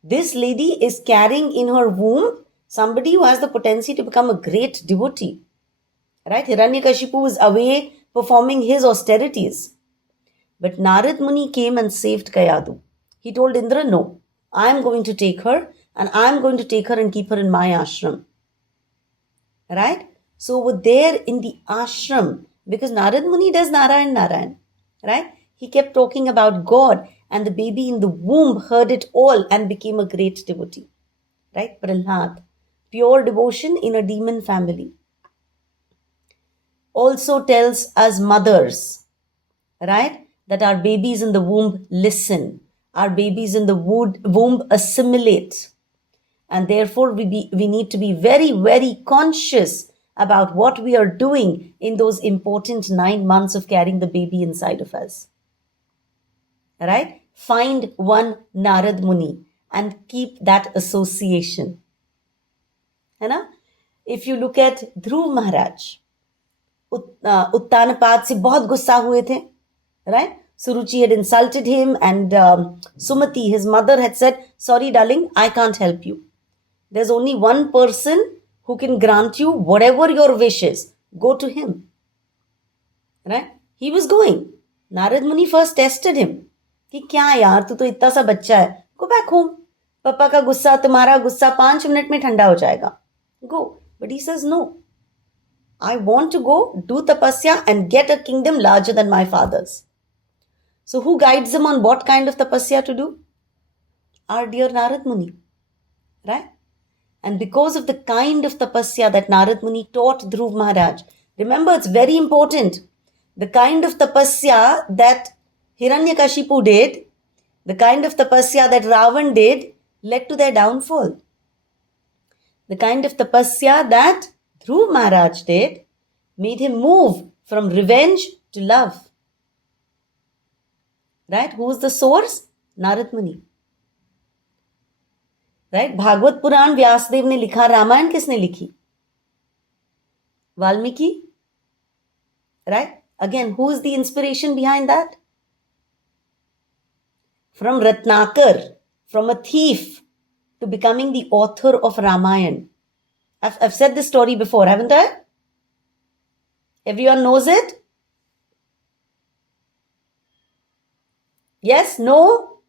this lady is carrying in her womb somebody who has the potency to become a great devotee. Right? Hiranyakashipu was away performing his austerities. But Narad Muni came and saved Kayadu. He told Indra, no, I am going to take her and I am going to take her and keep her in my ashram. Right? So over there in the ashram, because Narad Muni does Narayan, Narayan, right? He kept talking about God and the baby in the womb heard it all and became a great devotee. Right? Prahlad. Pure devotion in a demon family. Also tells us mothers, right, that our babies in the womb listen. Our babies in the womb assimilate. And therefore, we need to be very, very conscious about what we are doing in those important 9 months of carrying the baby inside of us. Right? Find one Narad Muni and keep that association. If you look at Dhruv Maharaj, Uttanapad se bahut gussa hue the, right? Suruchi had insulted him and Sumati, his mother, had said, sorry darling, I can't help you. There's only one person who can grant you whatever your wish is. Go to him. Right? He was going. Narad Muni first tested him. कि क्या यार तू तो इतना सा बच्चा है, go back home. पापा का गुस्सा, तुम्हारा गुस्सा 5 मिनट में ठंडा हो जाएगा. Go. But he says no. I want to go do tapasya and get a kingdom larger than my father's. So who guides him on what kind of tapasya to do? Our dear Narad Muni. Right? And because of the kind of tapasya that Narad Muni taught Dhruv Maharaj, remember it's very important. The kind of tapasya that Hiranyakashipu did, the kind of tapasya that Ravan did, led to their downfall. The kind of tapasya that Dhruv Maharaj did made him move from revenge to love. Right? Who is the source? Narad Muni. Right? Bhagavad Puran Vyasdev ने लिखा, रामायण किसने लिखी? Valmiki. Right? Again, who is the inspiration behind that? From Ratnakar, from a thief to becoming the author of Ramayana. I've said this story before, haven't I? Everyone knows it? Yes? No?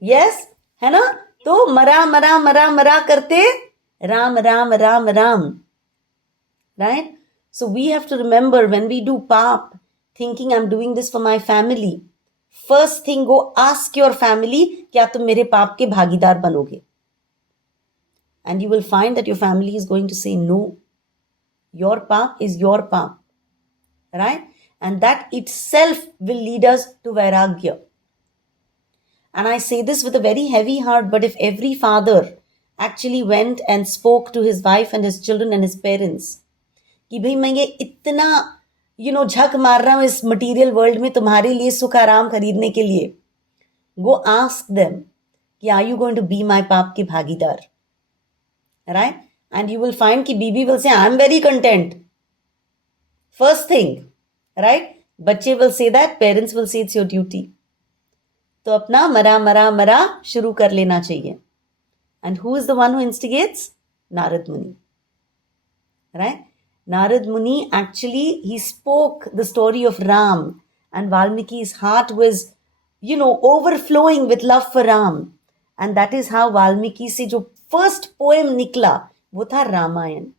Yes? है ना? तो मरा मरा मरा मरा करते Ram, Ram, Ram, Ram. Right? So we have to remember when we do paap, thinking I'm doing this for my family, first thing, go ask your family, क्या तुम मेरे पाप के भागीदार बनोगे? And you will find that your family is going to say no. Your paap is your paap. Right? And that itself will lead us to vairagya. And I say this with a very heavy heart, but if every father actually went and spoke to his wife and his children and his parents, कि भाई मैं ये इतना झक मार रहा हूं इस मटीरियल वर्ल्ड में तुम्हारे लिए सुख आराम खरीदने के लिए, गो आस्क देम कि are you going to be my पाप के भागीदार? Right? And you will find कि बीबी will say I am very content, first thing. Right? बच्चे will say that, parents will say it's your duty. तो अपना मरा मरा मरा शुरू कर लेना चाहिए. And who is the one who instigates? Narad Muni. Right? Narad Muni actually, he spoke the story of Ram, and Valmiki's heart was, overflowing with love for Ram. And that is how Valmiki se jo first poem nikla, wo tha Ramayan.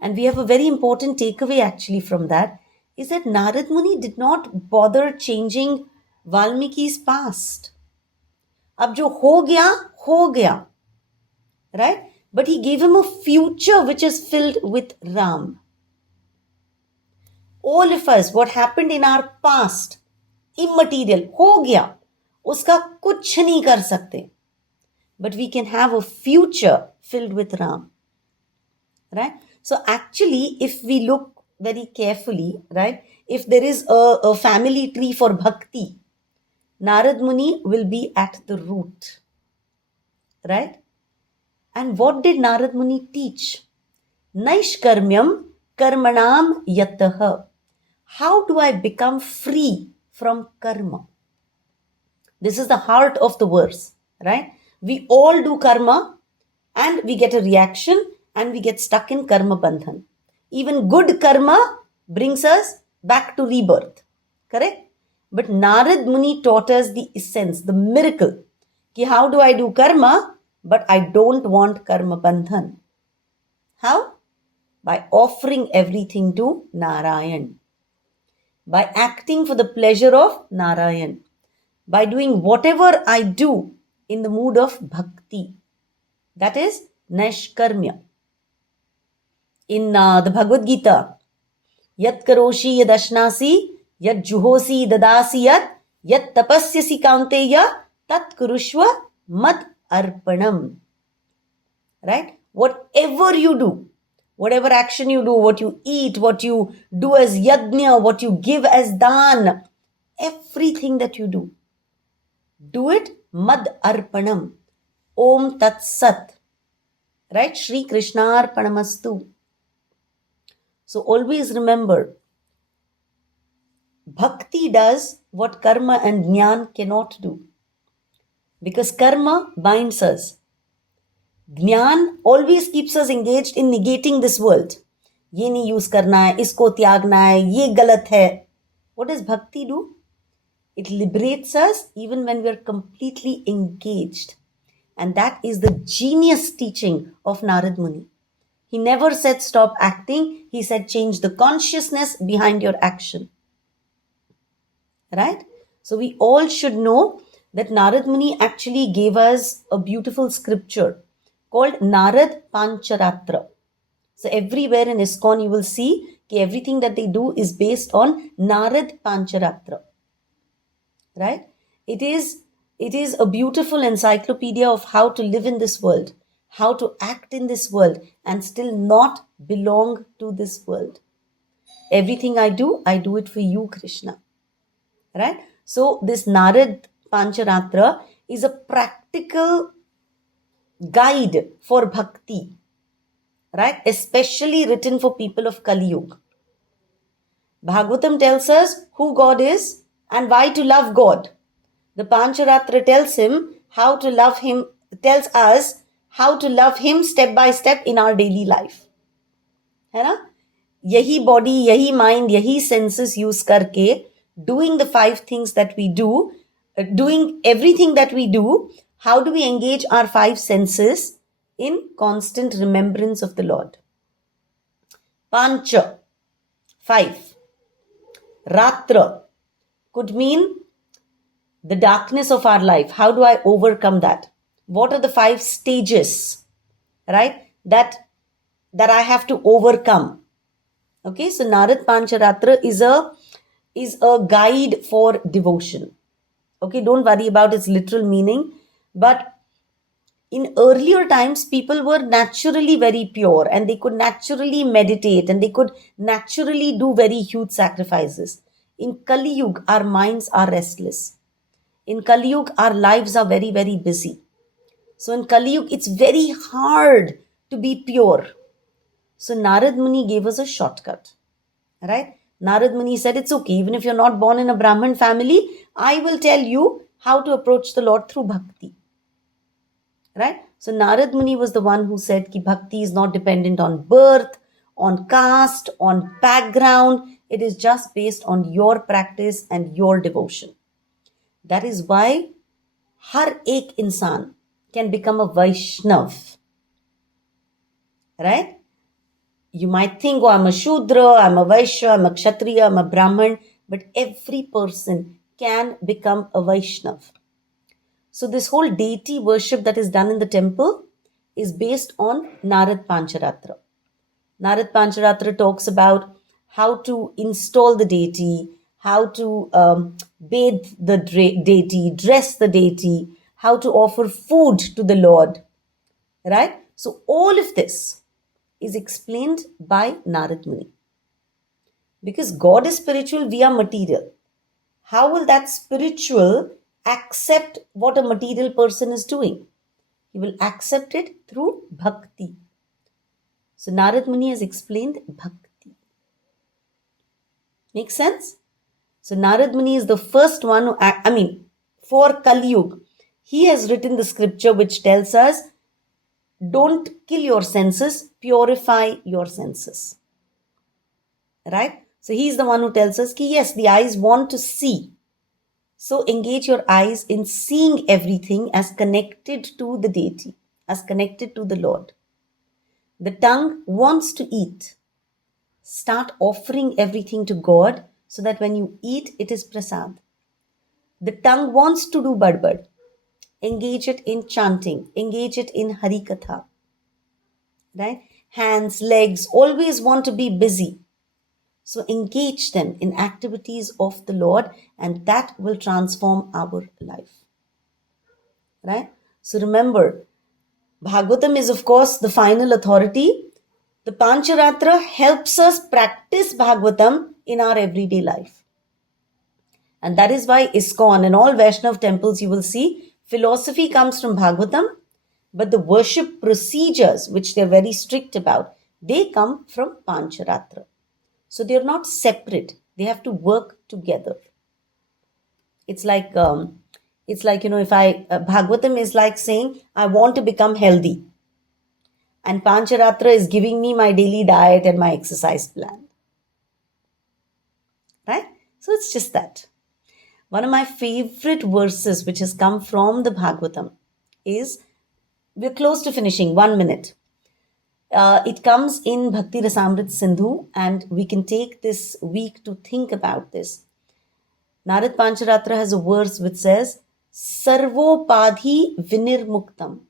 And we have a very important takeaway actually from that, is that Narad Muni did not bother changing Valmiki's past. Ab jo ho gaya. Right? But he gave him a future which is filled with Ram. All of us, what happened in our past, immaterial, ho gaya, uska kuch nahi kar sakte. But we can have a future filled with Ram. Right? So actually, if we look very carefully, right, if there is a family tree for bhakti, Narad Muni will be at the root. Right? And what did Narad Muni teach? Naishkarmyam karmanam yataha. How do I become free from karma? This is the heart of the verse, right? We all do karma and we get a reaction and we get stuck in karma bandhan. Even good karma brings us back to rebirth, correct? But Narad Muni taught us the essence, the miracle. Ki how do I do karma? But I don't want karma bandhan. How? By offering everything to Narayan. By acting for the pleasure of Narayan. By doing whatever I do in the mood of bhakti. That is Naishkarmya. In the Bhagavad Gita, Yat karoshi yad ashnasi, yat juhosi dadasi yat tapasyasi kaunteya, tat kurushva mad arpanam. Right? Whatever you do, whatever action you do, what you eat, what you do as yajna, what you give as dan, everything that you do it mad arpanam. Om tat sat. Right? Shri Krishna arpanamastu. So always remember, bhakti does what karma and jnana cannot do. Because karma binds us. Jnana always keeps us engaged in negating this world. Ye nahi use karna hai, isko tyagna hai, ye galat hai. What does bhakti do? It liberates us even when we are completely engaged. And that is the genius teaching of Narad Muni. He never said stop acting. He said change the consciousness behind your action. Right? So we all should know that Narad Muni actually gave us a beautiful scripture called Narad Pancharatra. So everywhere in ISKCON you will see that everything that they do is based on Narad Pancharatra. Right? It is a beautiful encyclopedia of how to live in this world, how to act in this world and still not belong to this world. Everything I do it for you, Krishna. Right? So this Narad Pancharatra is a practical guide for bhakti. Right? Especially written for people of Kali Yuga. Bhagavatam tells us who God is and why to love God. The Pancharatra tells him how to love him, tells us how to love him step by step in our daily life. है ना? यही body, यही mind, यही senses use करके doing the 5 things that we do, doing everything that we do, how do we engage our 5 senses in constant remembrance of the Lord. Pancha, 5. Ratra could mean the darkness of our life. How do I overcome that? What are the 5 stages, right, that I have to overcome? Okay, so Narad Pancharatra is a guide for devotion. Okay, don't worry about its literal meaning, but in earlier times, people were naturally very pure and they could naturally meditate and they could naturally do very huge sacrifices. In Kali Yuga, our minds are restless. In Kali Yuga, our lives are very, very busy. So in Kali Yuga, it's very hard to be pure. So Narad Muni gave us a shortcut, right? Narad Muni said, it's okay, even if you're not born in a Brahmin family, I will tell you how to approach the Lord through bhakti. Right? So Narad Muni was the one who said ki bhakti is not dependent on birth, on caste, on background. It is just based on your practice and your devotion. That is why har ek insan can become a Vaishnav. Right? You might think, oh, I'm a Shudra, I'm a Vaishya, I'm a Kshatriya, I'm a Brahman, but every person can become a Vaishnav. So this whole deity worship that is done in the temple is based on Narad Pancharatra. Narad Pancharatra talks about how to install the deity, how to bathe the deity, dress the deity, how to offer food to the Lord. Right? So all of this is explained by Narad Muni. Because God is spiritual, we are material. How will that spiritual accept what a material person is doing? He will accept it through bhakti. So Narad Muni has explained bhakti. Make sense? So Narad Muni is the first one who, for Kali Yuga, he has written the scripture which tells us, don't kill your senses, purify your senses. Right? So he is the one who tells us, yes, the eyes want to see. So engage your eyes in seeing everything as connected to the deity, as connected to the Lord. The tongue wants to eat. Start offering everything to God so that when you eat, it is prasad. The tongue wants to do badbad. Engage it in chanting. Engage it in harikatha. Right? Hands, legs always want to be busy. So engage them in activities of the Lord, and that will transform our life. Right? So remember, Bhagavatam is of course the final authority. The Pancharatra helps us practice Bhagavatam in our everyday life. And that is why ISKCON and all Vaishnav temples, you will see, philosophy comes from Bhagavatam, but the worship procedures, which they're very strict about, they come from Pancharatra. So they're not separate. They have to work together. It's like, if Bhagavatam is like saying, I want to become healthy. And Pancharatra is giving me my daily diet and my exercise plan. Right? So it's just that. One of my favorite verses which has come from the Bhagavatam is, we're close to finishing, 1 minute. It comes in Bhakti Rasamrit Sindhu, and we can take this week to think about this. Narad Pancharatra has a verse which says, Sarvopadhi vinirmuktam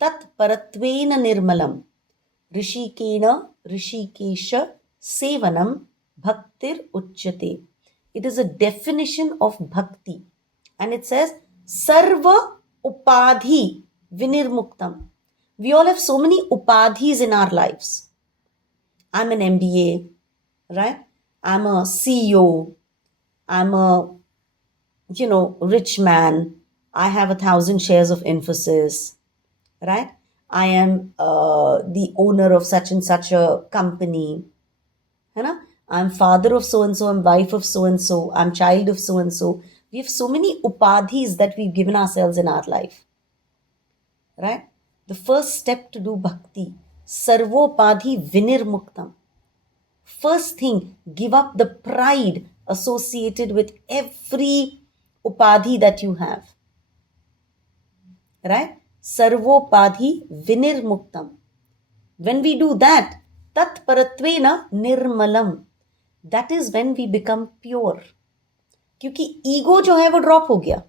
tat paratvena nirmalam rishikena rishikesha sevanam bhaktir uchyate. It is a definition of bhakti, and it says Sarva upadhi vinirmuktam. We all have so many upadhis in our lives. I'm an MBA, right? I'm a CEO. I'm a, rich man. I have 1,000 shares of Infosys, right? I am the owner of such and such a company. I'm father of so-and-so. I'm wife of so-and-so. I'm child of so-and-so. We have so many upadhis that we've given ourselves in our life, right? The first step to do bhakti, sarvopadhi vinirmuktam. First thing, give up the pride associated with every upadhi that you have. Right? sarvopadhi vinirmuktam. When we do that, tat paratvena nirmalam. That is when we become pure. क्योंकि ego जो है वो drop हो गया.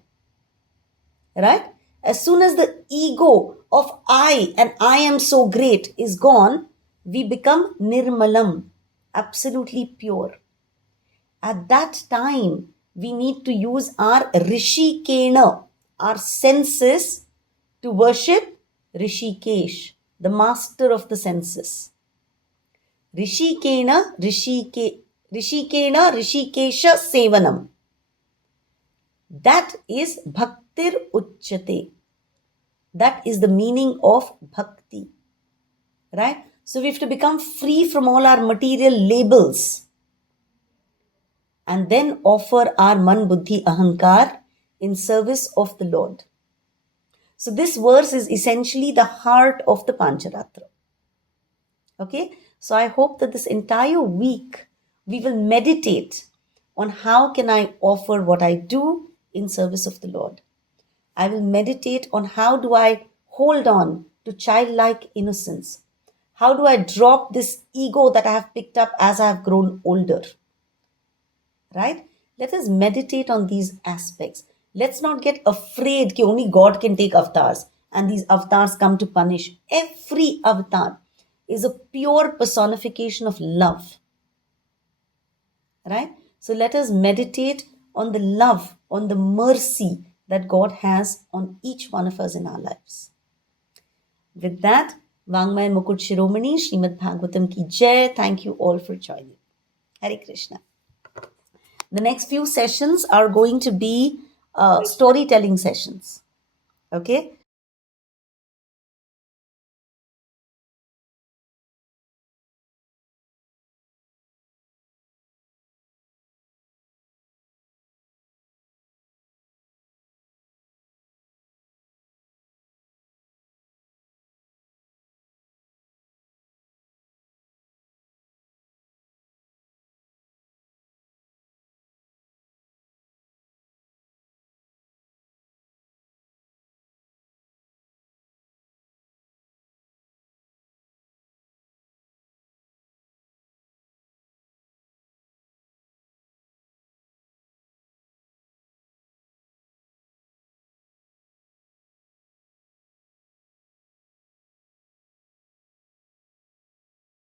Right? As soon as the ego of I and I am so great is gone, we become nirmalam, absolutely pure. At that time, we need to use our rishikena, our senses, to worship Rishikesh, the master of the senses. Rishikena Rishikesha Sevanam. That is Bhaktir Uchyate. That is the meaning of bhakti. Right? So we have to become free from all our material labels and then offer our man, buddhi, ahankar in service of the Lord. So this verse is essentially the heart of the Pancharatra. Okay? So I hope that this entire week we will meditate on how can I offer what I do in service of the Lord. I will meditate on how do I hold on to childlike innocence. How do I drop this ego that I have picked up as I have grown older? Right? Let us meditate on these aspects. Let's not get afraid that only God can take avatars and these avatars come to punish. Every avatar is a pure personification of love. Right? So let us meditate on the love, on the mercy that God has on each one of us in our lives. With that, Vangmay Mukut Shiromani, Śrīmad Bhāgavatam ki jai. Thank you all for joining. Hare Krishna. The next few sessions are going to be storytelling sessions. Okay?